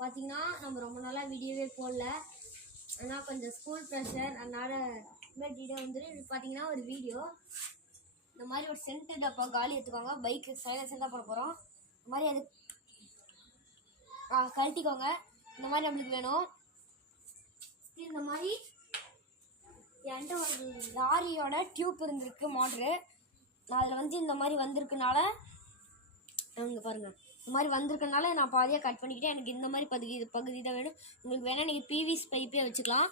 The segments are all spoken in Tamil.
பார்த்தீங்கன்னா நம்ம ரொம்ப நாளாக வீடியோவே போடல. ஆனால் கொஞ்சம் ஸ்கூல் ப்ரெஷர், அதனால் வீடியோ வந்துட்டு பார்த்தீங்கன்னா ஒரு வீடியோ இந்த மாதிரி ஒரு சென்ட் டப்பா காலி எடுத்துக்கோங்க. பைக்கு சைலன்சர் தான் போட போகிறோம். இந்த மாதிரி அது கழட்டிக்கோங்க. இந்த மாதிரி நம்மளுக்கு வேணும். இந்த மாதிரி என்கிட்ட ஒரு லாரியோட டியூப் இருந்திருக்கு, மோட்ரு. அதில் வந்து இந்த மாதிரி வந்திருக்குனால இங்கே பாருங்கள், இந்த மாதிரி வந்திருக்கனால நான் பாதியாக கட் பண்ணிக்கிட்டேன். எனக்கு இந்த மாதிரி பகுதி தான் வேணும். உங்களுக்கு வேணால் நீங்கள் பிவிசி பைப்பே வச்சுக்கலாம்.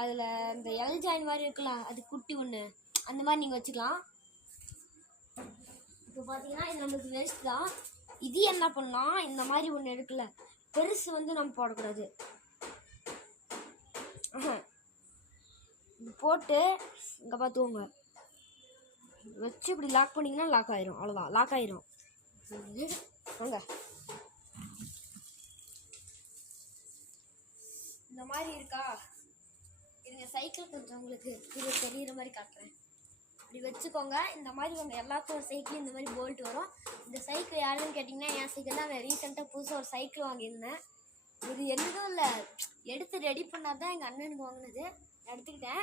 அதில் இந்த எல் ஜாயின் மாதிரி இருக்கலாம், அது குட்டி ஒன்று, அந்த மாதிரி நீங்கள் வச்சுக்கலாம். இப்போ பார்த்தீங்கன்னா இது நம்மளுக்கு வேஸ்ட் தான். இது என்ன பண்ணலாம், இந்த மாதிரி ஒன்று இருக்குல்ல, பெருசு வந்து நம்ம போடக்கூடாது. இது போட்டு இங்கே பார்த்துக்கோங்க, வச்சு இப்படி லாக் பண்ணிங்கன்னா லாக் ஆயிரும். அவ்வளோதான், லாக் ஆயிரும். வாங்க, இந்த மாதிரி இருக்கா. இதுங்க சைக்கிள் கொஞ்சம் உங்களுக்கு இது தெரிகிற மாதிரி காட்டுறேன். இப்படி வச்சுக்கோங்க. இந்த மாதிரி உங்கள் எல்லாத்தோட சைக்கிளும் இந்த மாதிரி போல்ட் வரும். இந்த சைக்கிள் யாருன்னு கேட்டிங்கன்னா என் சைக்கிள் தான். நான் ரீசெண்டாக புதுசாக ஒரு சைக்கிள் வாங்கியிருந்தேன். இது எதுவும் இல்லை, எடுத்து ரெடி பண்ணால் தான் எங்கள் அண்ணனுக்கு வாங்கினது. எடுத்துக்கிட்டேன்.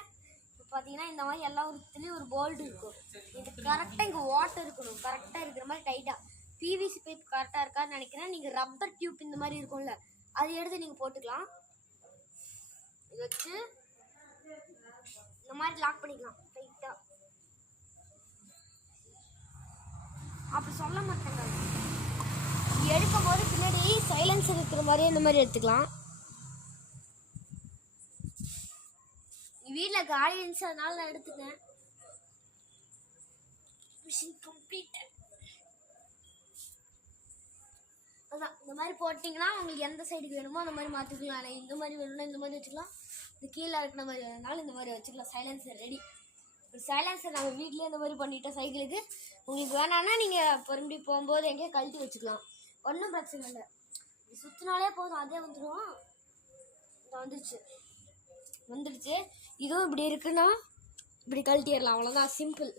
இப்போ பார்த்தீங்கன்னா இந்த மாதிரி எல்லா ஒருத்துலேயும் ஒரு போல்ட் இருக்கும். இது கரெக்டாக இங்கே வாட்டர் இருக்கணும், கரெக்டாக இருக்கிற மாதிரி டைட்டாக. பிவிசி பைப் கரெக்டாக இருக்கான்னு நினைக்கிறேன். நீங்கள் ரப்பர் டியூப் இந்த மாதிரி இருக்கும்ல, அதை எடுத்து நீங்கள் போட்டுக்கலாம். இது வச்சு இந்த மாதிரி லாக் பண்ணிக்கலாம் டைட்டாக. அப்படி சொல்ல மாட்டேங்க, எடுக்கும் போது பின்னாடி சைலன்சர் இருக்கிற மாதிரி இந்த மாதிரி எடுத்துக்கலாம். வீட்டில் காலி இருந்துச்சு, அதனால நான் எடுத்துட்டேன். Machine complete. அதான் இந்த மாதிரி போட்டிங்கன்னா உங்களுக்கு எந்த சைடுக்கு வேணுமோ அந்த மாதிரி மாற்றிக்கலாம். இந்த மாதிரி வேணும்னா இந்த மாதிரி வச்சுக்கலாம், இந்த கீழே இருக்கிற மாதிரி வேணுனாலும் இந்த மாதிரி வச்சுக்கலாம். Silencer ready. ஒரு சைலன்சர் நம்ம வீட்லேயே இந்த மாதிரி பண்ணிட்டோம் சைக்கிளுக்கு. உங்களுக்கு வேணான்னா நீங்கள் பொறும்படி போகும்போது எங்கேயோ கழட்டி வச்சுக்கலாம், ஒன்றும் பிரச்சனை இல்லை. இது சுற்றினாலே போதும், அதே வந்துடும். வந்துடுச்சு. இதுவும் இப்படி இருக்குன்னா இப்படி கழட்டிடலாம், அவ்வளோதான், சிம்பிள்.